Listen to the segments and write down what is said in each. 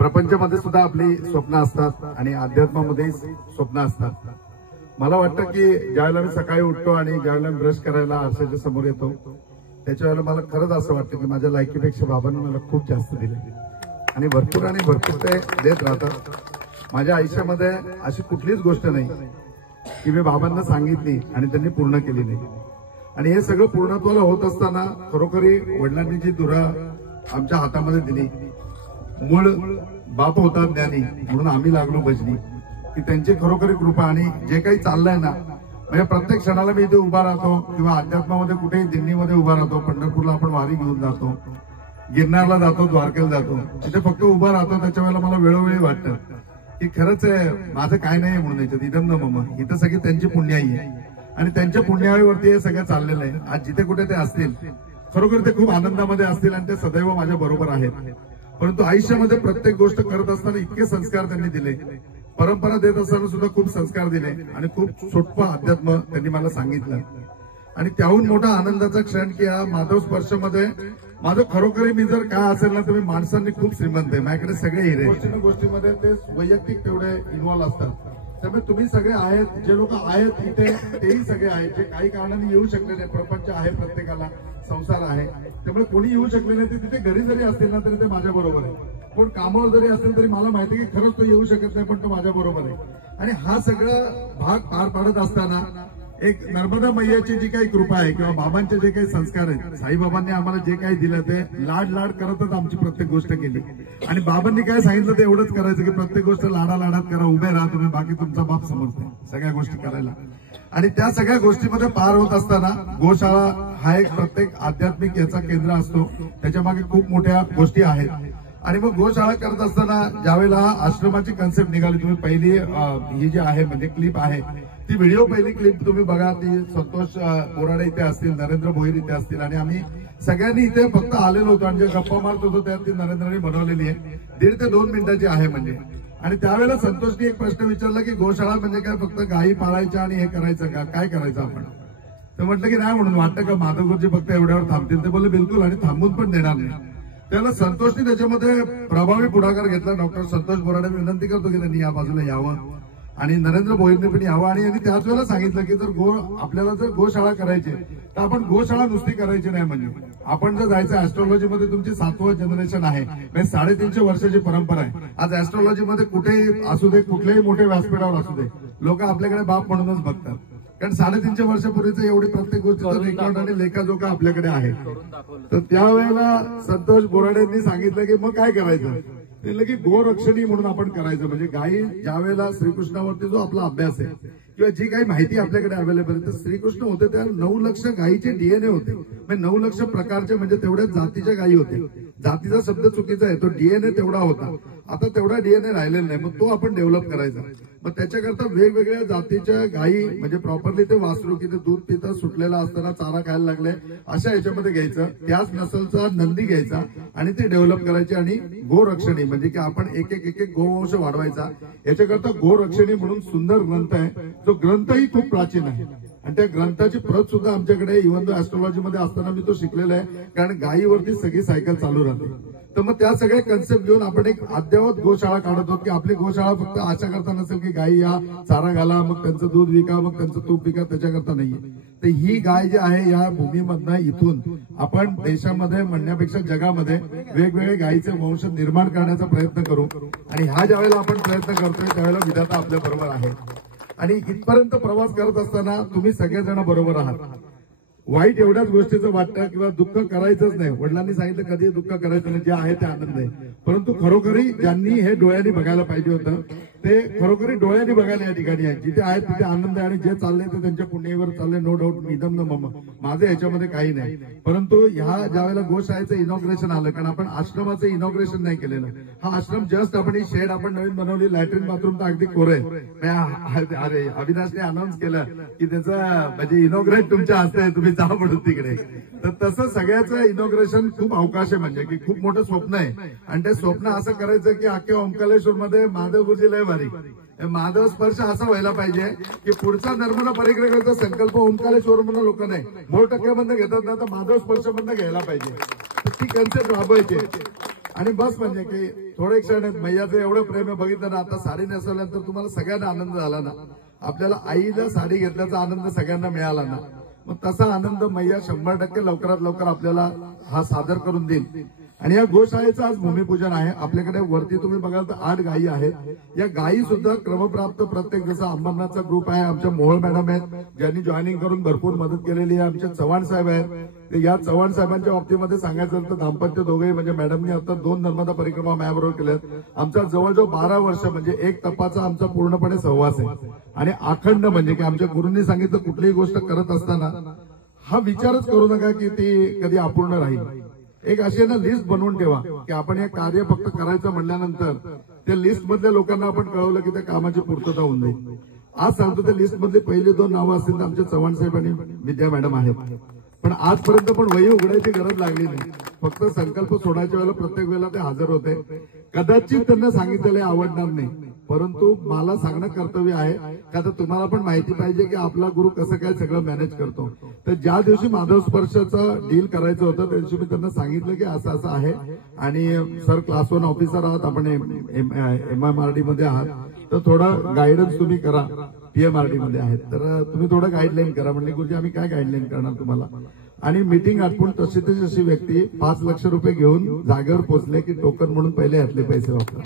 प्रपंचामध्ये सुद्धा आपली स्वप्न असतात आणि अध्यात्मामध्ये स्वप्न असतात। मला वाटतं की ज्यावेळेला मी सकाळी उठतो आणि ज्यावेळेला ब्रश करायला आरशाच्या समोर येतो त्याच्या वेळेला मला खरंच असं वाटतं की माझ्या लायकीपेक्षा बाबांनी मला खूप जास्त दिले आणि भरपूर ते देत राहतात। माझ्या आयुष्यामध्ये अशी कुठलीच गोष्ट नाही की मी बाबांना सांगितली आणि त्यांनी पूर्ण केली नाही। आणि हे सगळं पूर्णत्वाला होत असताना खरोखरी वडिलांनी जी धुरा आमच्या हातामध्ये दिली, मूळ बाप होता ज्ञानी म्हणून आम्ही लागलो भजनी, की त्यांची खरोखरी कृपा। आणि जे काही चाललंय ना, म्हणजे प्रत्येक क्षणाला मी इथे उभा राहतो किंवा अध्यात्मामध्ये कुठेही दिंडीमध्ये उभा राहतो, पंढरपूरला आपण वारी घेऊन जातो, गिरनारला जातो, द्वारकेला जातो, तिथे फक्त उभा राहतो त्याच्या वेळेला मला वेळोवेळी वाटतं की खरंच माझं काय नाही म्हणून याच्यात इदम न मम, इथं सगळी त्यांची पुण्याई आहे आणि त्यांच्या पुण्याईवरती हे सगळं चाललेलं आहे। आज जिथे कुठे ते असतील खरोखर ते खूप आनंदामध्ये असतील आणि ते सदैव माझ्या बरोबर आहेत। परंतु आयुष्यामध्ये प्रत्येक गोष्ट करत असताना इतके संस्कार त्यांनी दिले, परंपरा देत असताना सुद्धा खूप संस्कार दिले आणि खूप सोपं अध्यात्म त्यांनी मला सांगितलं। आणि त्याहून मोठा आनंदाचा क्षण की या माधव स्पर्शमध्ये माझं खरोखरी मी जर काय असेल ना, तुम्ही माणसांनी खूप श्रीमंत आहे, माझ्याकडे सगळे हिरे गोष्टीमध्ये ते वैयक्तिक तेवढे इन्व्हॉल्व असतात। त्यामुळे तुम्ही सगळे आहेत, जे लोक आहेत इथे तेही सगळे आहेत, जे काही कारणाने येऊ शकले नाही। प्रपंच आहे, प्रत्येकाला संसार आहे, त्यामुळे कोणी येऊ शकले नाही ते तिथे घरी जरी असतील ना तरी ते माझ्या बरोबर आहे। कोण कामावर जरी असेल तरी मला माहिती की खरंच तो येऊ शकत नाही पण तो माझ्या बरोबर आहे। आणि हा सगळा भाग पार पाडत असताना एक नर्मदा मैयाची जी काही कृपा आहे किंवा बाबांचे जे काही संस्कार आहेत, साईबाबांनी आम्हाला जे काही दिलं ते लाड करतच आमची प्रत्येक गोष्ट केली। आणि बाबांनी काय सांगितलं ते एवढंच करायचं की प्रत्येक गोष्ट लाडात करा, उभे राहा तुम्ही, बाकी तुमचा बाप समजते सगळ्या गोष्टी करायला। आणि त्या सगळ्या गोष्टीमध्ये पार होत असताना गोशाळा हा एक प्रत्येक आध्यात्मिक याचा केंद्र असतो, त्याच्या मागे खूप मोठ्या गोष्टी आहेत। आणि मग गोशाळा करत असताना ज्यावेळेला आश्रमाची कन्सेप्ट निघाली, तुम्ही पहिली ही जी आहे म्हणजे क्लिप आहे ती व्हिडिओ पहिली क्लिप तुम्ही बघा, ती संतोष बोराडे इथे असतील, नरेंद्र भोईर इथे असतील आणि आम्ही सगळ्यांनी इथे फक्त आलेलो होतो आणि जे गप्पा मारत होतो त्यात ती नरेंद्रने बनवलेली आहे, 1.5 ते 2 मिनिटाची आहे म्हणजे। आणि त्यावेळेला संतोषनी एक प्रश्न विचारला की गोशाळा म्हणजे काय, फक्त गायी पाळायच्या आणि हे करायचं का, काय करायचं आपण? तर म्हटलं की नाही, म्हणून वाटतं का माधव गुरुजी फक्त एवढ्यावर थांबतील? ते बोलले बिलकुल, आणि थांबून पण देणार नाही। त्याला संतोषनी त्याच्यामध्ये प्रभावी पुढाकार घेतला। डॉक्टर संतोष बोराडे विनंती करतो की त्यांनी या बाजूला यावं आणि नरेंद्र भोईरने पण यावं। आणि यांनी त्याच वेळेला सांगितलं की जर आपल्याला जर गोशाळा करायची तर आपण गोशाळा नुसती करायची नाही, म्हणजे आपण जर जायचं ऍस्ट्रॉलॉजीमध्ये तुमची 7वं जनरेशन आहे, म्हणजे 350 वर्षाची परंपरा आहे। आज ऍस्ट्रॉलॉजीमध्ये कुठेही असू दे, कुठल्याही मोठ्या व्यासपीठावर असू दे, लोक आपल्याकडे बाप म्हणूनच बघतात, कारण 350 वर्षापूर्वीच एवढी प्रत्येक गोष्टीचं रेकॉर्ड आणि लेखाजोखा आपल्याकडे आहे। तर त्यावेळेला संतोष बोराडेंनी सांगितलं की मग काय करायचं, ते की गोरक्षणी म्हणून आपण करायचं। म्हणजे गायी ज्या वेळेला श्रीकृष्णावरती जो आपला अभ्यास आहे किंवा जी काही माहिती आपल्याकडे अवेलेबल आहे, तर श्रीकृष्ण होते त्या 9 लक्ष गायीचे डीएनए होते, म्हणजे 9 लक्ष प्रकारचे, म्हणजे तेवढ्या जातीच्या गायी होते। जातीचा शब्द चुकीचा आहे, तो डीएनए तेवढा होता, आता तेवढा डीएनए राहिलेला नाही, मग तो आपण डेव्हलप करायचा। मग त्याच्याकरता वेगवेगळ्या जातीच्या गायी, म्हणजे प्रॉपरली ते वासरू की ते दूध पिता सुटलेला असताना चारा खायला लागले अशा याच्यामध्ये घ्यायचं, त्याच नसलचा नंदी घ्यायचा आणि ते डेव्हलप करायचे। आणि गोरक्षणी म्हणजे की आपण एक एक गोवंश वाढवायचा। याच्याकरता गोरक्षणी म्हणून सुंदर ग्रंथ आहे, जो ग्रंथही खूप प्राचीन आहे आणि त्या ग्रंथाची प्रत सुद्धा आमच्याकडे इव्हन दो ऍस्ट्रॉलॉजीमध्ये असताना मी तो शिकलेला आहे, कारण गायीवरती सगळी सायकल चालू राहते। तर मग त्या सगळ्या कन्सेप्ट घेऊन आपण एक अद्ययावत गोशाळा काढत आहोत की आपली गोशाळा फक्त अशा करता नसेल की गायी या चारा घाला, मग त्यांचं दूध विका, मग त्यांचं तूप विका, त्याच्याकरता नाहीये। तर ही गाय जी आहे या भूमीमधनं इथून आपण देशामध्ये म्हणण्यापेक्षा जगामध्ये वेगवेगळे गायीचे वंश निर्माण करण्याचा प्रयत्न करू। आणि हा ज्यावेळेला आपण प्रयत्न करतोय त्यावेळेला विधाता आपल्या बरोबर आहे। आणि इथपर्यंत प्रवास करत असताना तुम्ही सगळेजण बरोबर आहात। वाईट एवढ्याच गोष्टीचं वाटतं किंवा दुःख करायचंच नाही, वडिलांनी सांगितलं कधी दुःख करायचं नाही, जे आहे ते आनंद आहे। परंतु खरोखरी ज्यांनी हे डोळ्यांनी बघायला पाहिजे होतं ते खरोखरी डोळ्यांनी बघायला या ठिकाणी आहे, जिथे आहेत तिथे आनंद आहे आणि जे चाललंय ते त्यांच्या पुण्यावर चाललंय, नो डाऊट, निदम न मम, माझं याच्यामध्ये काही नाही। परंतु ह्या ज्यावेळेला गोशाळेचं इनॉग्रेशन आलं, कारण आपण आश्रमाचं इनॉग्रेशन नाही केलेलं, हा आश्रम जस्ट आपण ही शेड आपण नवीन बनवली, लॅट्रिन बाथरूम तर अगदी कोरे, अरे अविनाशने अनाऊन्स केलं की त्याचं म्हणजे इनॉग्रेट तुमच्या हस्ते आहे, तुम्ही जा म्हणून तिकडे। तर तसं सगळ्याचं इनॉग्रेशन खूप अवकाश आहे, म्हणजे की खूप मोठं स्वप्न आहे आणि ते स्वप्न असं करायचं की अख्ख्या ओंकारेश्वर मध्ये महादेव गुरुजी लय भारी, माधव स्पर्श असा व्हायला पाहिजे की पुढचा नर्मदा परिक्रमेचा संकल्प ओंकारेश्वर म्हणून लोक नाही 9% घेतात ना, तर माधव स्पर्श घ्यायला पाहिजे, ती कन्सेप्ट राबवायची। आणि बस म्हणजे की थोडे क्षण आहेत. मैयाचं एवढं प्रेम बघितलं ना, आता साडी नेसवल्यानंतर तुम्हाला सगळ्यांना आनंद झाला ना. आपल्याला आईला साडी घेतल्याचा आनंद सगळ्यांना मिळाला ना. मग तसा आनंद मैया 100% लवकरात लवकर आपल्याला हा सादर करून देईल. आणि या गोशाळेचं आज भूमिपूजन आहे. आपल्याकडे वरती तुम्ही बघाल तर 8 गायी आहेत. या गायी सुद्धा क्रमप्राप्त प्रत्येक, जसं अंबरनाथचा ग्रुप आहे, आमच्या मोहोळ मॅडम आहेत ज्यांनी जॉईनिंग करून भरपूर मदत केलेली आहे, आमचे चव्हाण साहेब आहेत. या चव्हाण साहेबांच्या बाबतीमध्ये सांगायचं तर दाम्पत्य दोघेही, म्हणजे मॅडमनी आता 2 नर्मदा परिक्रमा माझ्याबरोबर केल्यात. आमचा जवळजवळ 12 वर्ष म्हणजे एक तपाचा आमचा पूर्णपणे सहवास आहे. आणि अखंड म्हणजे की आमच्या गुरूंनी सांगितलं कुठलीही गोष्ट करत असताना हा विचारच करू नका की ती कधी अपूर्ण राहील. एक अशी ना लिस्ट बनवून ठेवा की आपण हे कार्य फक्त करायचं म्हणल्यानंतर त्या लिस्ट मधल्या लोकांना आपण कळवलं की त्या कामाची पूर्तता होऊन जाईल. आज सांगतो त्या लिस्ट मधली पहिली 2 नावं असतील तर आमच्या चव्हाण साहेब आणि विद्या मॅडम आहेत. पण आजपर्यंत पण वही उघडायची गरज लागली नाही. फक्त संकल्प सोडायच्या वेळेला प्रत्येक वेळेला ते हजर होते. कदाचित त्यांना सांगितलेले आवडणार नाही, परंतु मला सांगणं कर्तव्य आहे. का तर तुम्हाला पण माहिती पाहिजे की आपला गुरु कसं काय सगळं मॅनेज करतो. तर ज्या दिवशी माधव स्पर्शाचं डील करायचं होतं त्या दिवशी मी त्यांना सांगितलं की असं असं आहे आणि सर क्लास 1 ऑफिसर आहात, आपण MMRD मध्ये आहात, तर थोडा गायडन्स तुम्ही करा. PMRD मध्ये आहेत तर तुम्ही थोडं गाईडलाईन करा. म्हणजे गुरुजी आम्ही काय गाईडलाईन करणार तुम्हाला. आणि मीटिंग आटपून तशी तशी व्यक्ती 5 लाख रुपये घेऊन जागेवर पोहोचले की टोकन म्हणून पहिले यातले पैसे वापरा.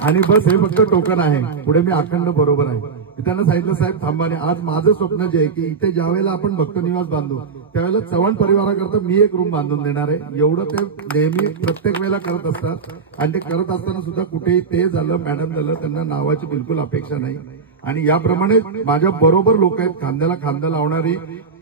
आणि बस हे फक्त टोकन आहे, पुढे मी अखंड बरोबर आहे. मी त्यांना सांगितलं साहेब थांबा. आणि आज माझं स्वप्न जे आहे की इथे ज्या वेळेला आपण भक्त निवास बांधू त्यावेळेला चव्हाण परिवाराकरता मी एक रूम बांधून देणार आहे. एवढं ते नेहमी प्रत्येक वेळेला करत असतात. आणि ते करत असताना सुद्धा कुठेही ते झालं मॅडम झालं त्यांना नावाची बिलकुल अपेक्षा नाही. आणि याप्रमाणे माझ्या बरोबर लोक आहेत खांद्याला खांदा लावणारी,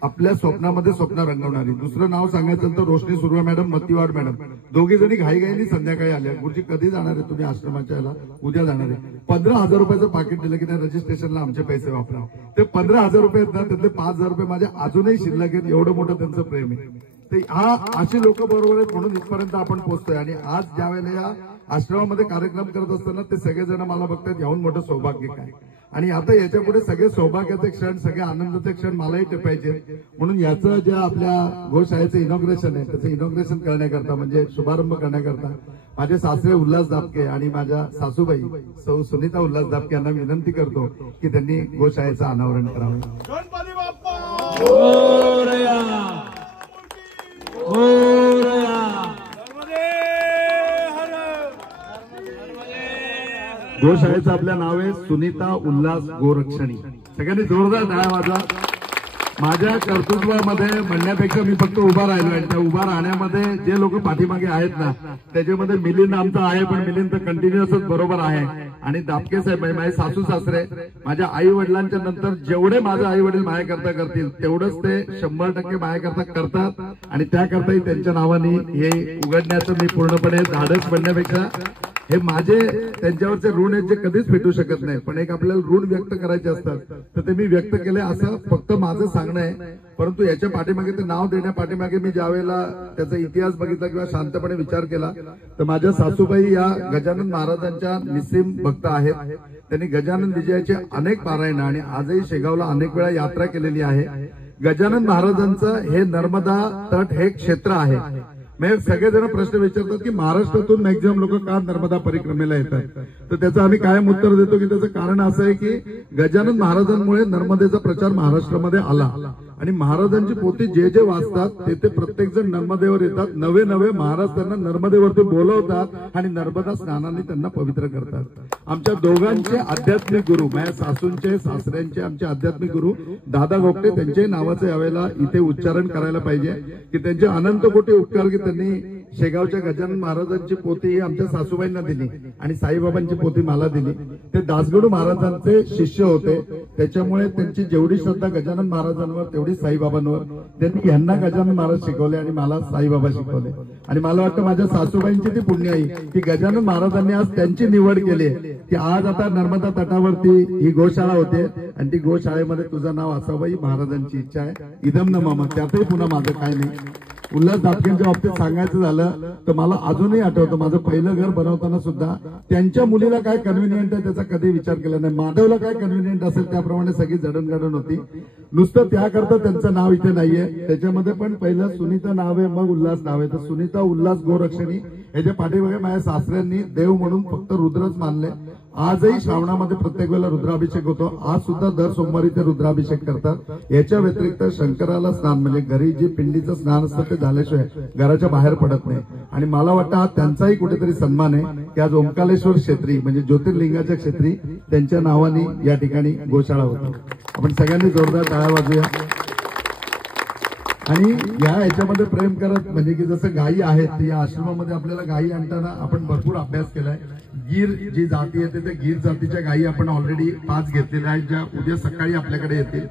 आपल्या स्वप्नामध्ये स्वप्न रंगवणारी. दुसरं नाव सांगायचं तर रोशनी सुर्वे मॅडम, मत्तीवाड मॅडम, दोघी जणी घाईघाईनी संध्याकाळी आल्या. गुरुजी कधी जाणार आहे तुम्ही आश्रमाच्या याला? उद्या जाणार आहे. 15,000 रुपयाचं पाकिट दिलं की त्या रजिस्ट्रेशनला आमचे पैसे वापरा. ते 15,000 रुपये आहेत ना, त्यातले 5,000 रुपये माझ्या अजूनही शिल्लक आहेत. एवढं मोठं त्यांचं प्रेम आहे. ते हा अशी लोक बरोबर आहेत म्हणून इथपर्यंत आपण पोहोचतोय. आणि आज ज्या वेळेला या आश्रमामध्ये कार्यक्रम करत असताना ते सगळेजण मला बघतात याहून मोठं सौभाग्य काय. आणि आता याच्या पुढे सगळे सौभाग्याचे क्षण, सगळे आनंदाचे क्षण मलाही टेपायचे. म्हणून याचं जे आपल्या गोशाळेचं इनॉग्रेशन आहे त्याचं इनॉग्रेशन करण्याकरता म्हणजे शुभारंभ करण्याकरता माझे सासरे उल्हास दापके आणि माझ्या सासूबाई सौ सुनीता उल्हास दापके यांना विनंती करतो की त्यांनी गोशाळेचं अनावरण करावं. गोशाळेचं आपल्या नाव आहे सुनीता उल्हास गोरक्षणी. सगळ्यांनी जोरदार टाळ्या वाजवा. माझ्या कर्तृत्वामध्ये म्हणण्यापेक्षा मी फक्त उभा राहिलो आणि त्या उभा राहण्यामध्ये जे लोक पाठीमागे आहेत ना त्याच्यामध्ये मिलिंद आमचा आहे, पण मिलिंद तर कंटिन्युअसच बरोबर आहे. आणि दापके साहेब माझे सासू सासरे माझ्या आई वडिलांच्या नंतर जेवढे माझे आई वडील माझ्याकरता करतील तेवढंच ते 100% माझ्याकरता करतात. आणि त्याकरताही त्यांच्या नावाने हे उघडण्याचं मी पूर्णपणे धाडस म्हणण्यापेक्षा हे माझे त्यांच्यावरचे ऋण आहेत जे कधीच फेटू शकत नाही. पण एक आपल्याला ऋण व्यक्त करायचे असतात तर ते मी व्यक्त केले असं फक्त माझं सांगणं आहे. परंतु याच्या पाठीमागे ते नाव देण्या पाठीमागे मी ज्यावेळेला त्याचा इतिहास बघितला किंवा शांतपणे विचार केला तर माझ्या सासूबाई या गजानन महाराजांच्या निस्सीम भक्त आहेत. त्यांनी गजानन विजयाचे अनेक पारायण आणि आजही शेगावला अनेक वेळा यात्रा केलेली आहे. गजानन महाराजांचं हे नर्मदा तट हे क्षेत्र आहे. सगळेजण प्रश्न विचारतात की महाराष्ट्रातून मॅक्झिमम लोक का नर्मदा परिक्रमेला येतात, तर त्याचं आम्ही कायम उत्तर देतो की त्याचं कारण असं आहे की गजानन महाराजांमुळे नर्मदेचा प्रचार महाराष्ट्रामध्ये आला. आणि महाराजांची पोथी जे जे वाचतात ते प्रत्येक जण नर्मदेवर येतात. नवे नवे महाराज त्यांना नर्मदेवरती बोलवतात आणि नर्मदा स्नानाने त्यांना पवित्र करतात. आमच्या दोघांचे आध्यात्मिक गुरु, माझ्या सासूंचे सासऱ्यांचे आमचे आध्यात्मिक गुरु दादा गोपटे, त्यांच्याही नावाचं यावेळेला इथे उच्चारण करायला पाहिजे की त्यांचे अनंत कोटी उपकार की त्यांनी शेगावच्या गजानन महाराजांची पोथी आमच्या सासूबाईंना दिली आणि साईबाबांची पोथी मला दिली. ते दासगडू महाराजांचे शिष्य होते, त्याच्यामुळे त्यांची जेवढी श्रद्धा गजानन महाराजांवर तेवढी साईबाबांवर. त्यांनी यांना गजानन महाराज शिकवले आणि मला साईबाबा शिकवले. आणि मला वाटतं माझ्या सासूबाईंची ती पुण्याई की गजानन महाराजांनी आज त्यांची निवड केली की आज आता नर्मदा तटावरती ही गोशाळा होते आणि ती गोशाळेमध्ये तुझं नाव असावं ही महाराजांची इच्छा आहे. इदम न मम. त्यातही पुन्हा माझं काय नाही. उल्हास दापकेंच्या बाबतीत सांगायचं झालं तर मला अजूनही आठवतं माझं पहिलं घर बनवताना सुद्धा त्यांच्या मुलीला काय कन्व्हिनियंट आहे त्याचा कधी विचार केला नाही. माधवला काय कन्व्हिनियंट असेल त्याप्रमाणे सगळी जडणघडण होती. नुसतं त्याकरता त्यांचं नाव इथे नाहीये, त्याच्यामध्ये पण पहिलं सुनीता नाव आहे, मग उल्हास नाव आहे. तर सुनीता उल्हास गोरक्षणी याच्या पाठीमागे माझ्या सासऱ्यांनी देव म्हणून फक्त रुद्रच मानले. आजही श्रावणामध्ये प्रत्येक वेळेला रुद्राभिषेक होतो. आज सुद्धा दर सोमवारी ते रुद्राभिषेक करतात. याच्या व्यतिरिक्त शंकराला स्नान म्हणजे घरी जे पिंडीचं स्नान असतं ते झाल्याशिवाय घराच्या बाहेर पडत नाही. आणि मला वाटतं हा त्यांचाही कुठेतरी सन्मान आहे की आज ओंकारेश्वर क्षेत्री म्हणजे ज्योतिर्लिंगाच्या क्षेत्री त्यांच्या नावाने या ठिकाणी गोशाळा होती. आपण सगळ्यांनी जोरदार टाळ्या वाजूया. आणि याच्यामध्ये प्रेम करत म्हणजे की जसं गायी आहेत या आश्रमामध्ये आपल्याला गायी आणताना आपण भरपूर अभ्यास केलाय. गीर जी जाती येते त्या गीर जातीच्या गायी आपण ऑलरेडी 5 घेतलेल्या आहेत ज्या उद्या सकाळी आपल्याकडे येतील.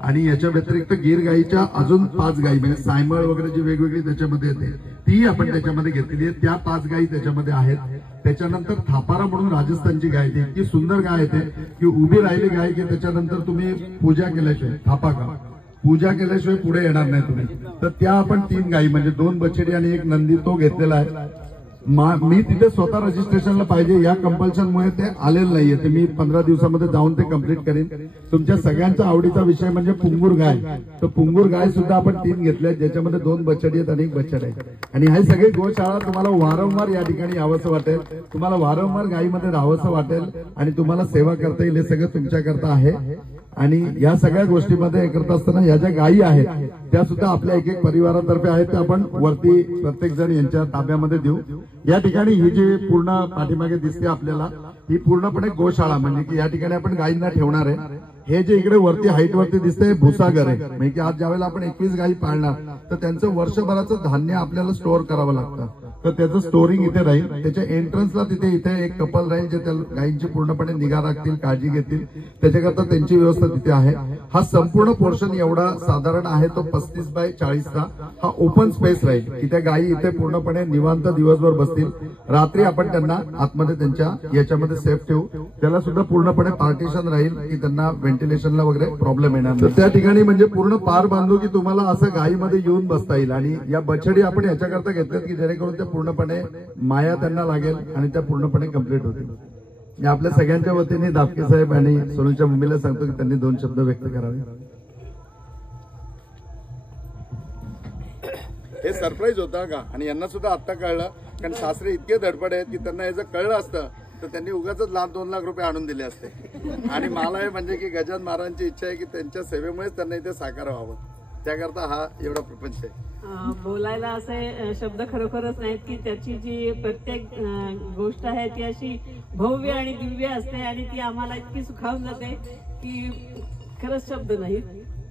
आणि याच्या व्यतिरिक्त गीर गायीच्या अजून 5 गायी म्हणजे सायमळ वगैरे जी वेगवेगळी त्याच्यामध्ये येते ती आपण त्याच्यामध्ये घेतलेली आहे. त्या 5 गायी त्याच्यामध्ये आहेत. त्याच्यानंतर थापारा म्हणून राजस्थानची गाय ती इतकी सुंदर गाय येते की उभी राहिली गाय की त्याच्यानंतर तुम्ही पूजा केल्याशिवाय थापा का पूजा केल्याशिवाय पुढे येणार नाही तुम्ही. तर त्या आपण 3 गायी म्हणजे 2 बछडी आणि 1 नंदी तो घेतलेला आहे. मी तिथे स्वतः रजिस्ट्रेशनला पाहिजे या कंपल्शनमुळे ते आलेलं नाहीये. ते मी 15 दिवसामध्ये जाऊन ते कम्प्लीट करीन. तुमच्या सगळ्यांचा आवडीचा विषय म्हणजे पुंगूर गाय. तर पुंगूर गाय सुद्धा आपण 3 घेतल्या ज्याच्यामध्ये 2 बछडी आहेत आणि 1 बछड आहे. आणि हे सगळे गोशाळा तुम्हाला वारंवार या ठिकाणी यावंसं वाटेल, तुम्हाला वारंवार गायीमध्ये राहावंसं वाटेल आणि तुम्हाला सेवा करता येईल. हे सगळं तुमच्याकरता आहे. आणि या सगळ्या गोष्टीमध्ये हे करत असताना या ज्या गायी आहेत त्या सुद्धा आपल्या एक परिवारातर्फे आहेत त्या आपण वरती प्रत्येक जण यांच्या ताब्यामध्ये देऊ. या ठिकाणी ही जी पूर्ण पाठीमागे दिसते आपल्याला ही पूर्णपणे गोशाळा म्हणजे की या ठिकाणी आपण गायींना ठेवणार आहे. हे जे इकडे वरती हाईट वरती दिसतंय भुसागर आहे म्हणजे की आज ज्यावेळेला आपण 21 गायी पाळणार तर त्यांचं वर्षभराचं धान्य आपल्याला स्टोअर करावं लागतं. तर त्याचं स्टोरिंग इथे राहील. त्याच्या एंट्रन्सला तिथे इथे एक कपल राहील जे त्या गायींची पूर्णपणे निगा राखतील, काळजी घेतील. त्याच्याकरता त्यांची व्यवस्था तिथे आहे. हा संपूर्ण पोर्शन एवढा साधारण आहे तो 35 बाय 40चा हा ओपन स्पेस राहील की त्या गायी इथे पूर्णपणे निवांत दिवसभर बसतील. रात्री आपण त्यांना आतमध्ये त्यांच्या याच्यामध्ये सेफ ठेवू. त्याला सुद्धा पूर्णपणे पार्टिशन राहील की त्यांना व्हेंटिलेशनला वगैरे प्रॉब्लेम येणार नाही. त्या ठिकाणी म्हणजे पूर्ण पार बांधू की तुम्हाला असं गायीमध्ये येऊन बसता येईल. आणि या बछडी आपण याच्याकरता घेतल्यात की जेणेकरून त्या पूर्णपणे माया त्यांना लागेल आणि त्या पूर्णपणे कम्प्लीट होतील. आपल्या सगळ्यांच्या वतीने दापके साहेब आणि सोनूच्या मम्मीला सांगतो की त्यांनी 2 शब्द व्यक्त करावे. हे सरप्राईज होता का आणि यांना सुद्धा आता कळलं कारण सासरे इतके धडपड आहेत की त्यांना हे जर कळलं असतं तर त्यांनी उगाच 2 लाख रुपये आणून दिले असते. आणि मला हे म्हणजे की गजानन महाराजांची इच्छा आहे की त्यांच्या सेवेमुळेच त्यांना इथे साकार व्हावं. त्याकरता हा एवढा प्रपंच आहे. बोलायला असे शब्द खरोखरच नाहीत की त्याची जी प्रत्येक गोष्ट आहे ती अशी भव्य आणि दिव्य असते आणि ती आम्हाला इतकी सुखावून जाते की खरंच शब्द नाहीत.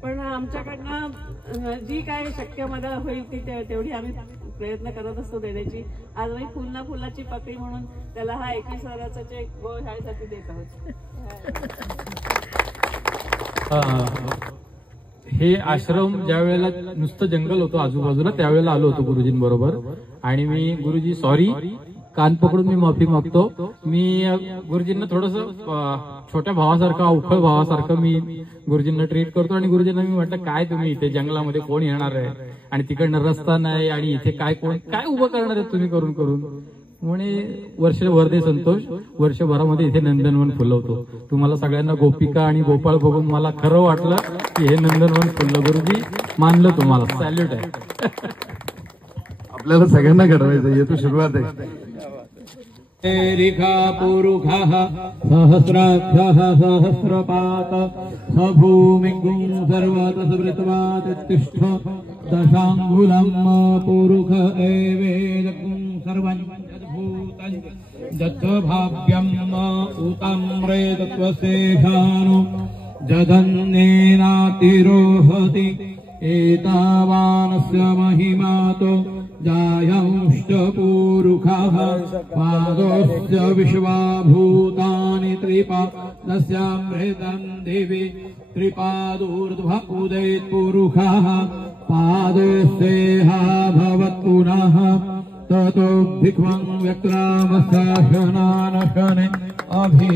पण आमच्याकडनं जी काय शक्य मदत होईल ती तेवढी आम्ही प्रयत्न करत असतो देण्याची. आज मी फुलना फुलाची पकडी म्हणून त्याला हा 21,000चा चेक गोशाळेसाठी देत आहोत. हे आश्रम ज्या वेळेला नुसतं जंगल होतं आजूबाजूला त्यावेळेला आलो होतो गुरुजींबरोबर. आणि मी गुरुजी सॉरी कान पकडून मी माफी मागतो. मी गुरुजींना थोडस छोट्या भावासारखं अवखळ भावासारखं मी गुरुजींना ट्रीट करतो. आणि गुरुजींना मी म्हटलं काय तुम्ही इथे जंगलामध्ये कोण येणार आहे आणि तिकडनं रस्ता नाही आणि इथे काय उभं करणार आहे तुम्ही करून करून. म्हणे वर्षभर दे संतोष, वर्षभरामध्ये इथे नंदनवन फुलवतो. तुम्हाला सगळ्यांना गोपिका आणि गोपाळ बघून मला खरं वाटलं की हे नंदनवन फुललं. गुरुजी मानलं तुम्हाला, सॅल्यूट आहे. आपल्याला सगळ्यांना घडवायचं येतो सुरुवात आहे. रेखा पुरुखः सहस्राक्षः सहस्रपात स भूमिगुं सर्वतस्मृतवातिष्ठ दशांगुलं पुरुख एवेदकुं सर्वं यद्भूतं यद्भाव्यं उताम्रे तत्त्वशेषानो जगन्नेनातिरोहति एतावानस्य महिमातो जायांश्च पुरुखः पादोश्च विश्वाभूतानि त्रिपादस्यामृतं दिवि त्रिपादूर्ध्व उदेत् पुरुखः पादस्येहा भवत्पुनः ततो भिक्वं व्यक्रामशासनानशने अभि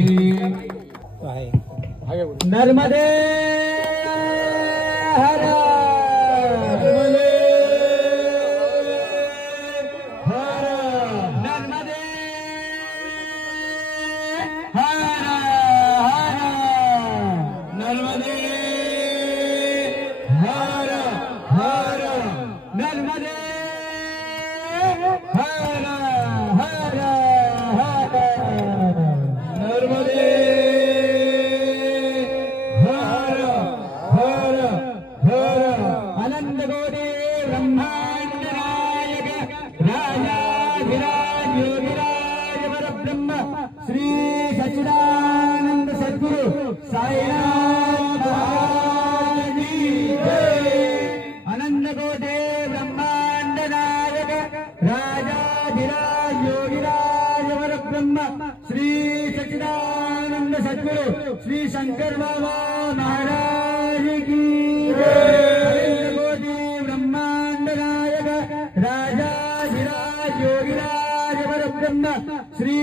नर्मदे हर नर्मदे परब्रह्म श्री सच्चिदानंद सद्गुरु श्री शंकर बाबा महाराज की ब्रह्मांड नायक राजाधिराज योगिराज परब्रह्म श्री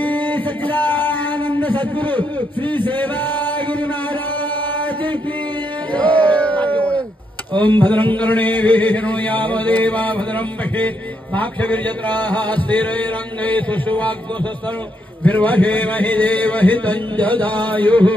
सच्चिदानंद सद्गुरु श्री सेवागिरि महाराज की। ओम भद्रं कर्णेभिः शृणुयामदेवा भद्रं पश्येत् माक्षभिर्यत्राः स्थिरैरङ्गैः सुषुवाग्वसस्तनु भिर्वशेमहि देवहितं जदायुः।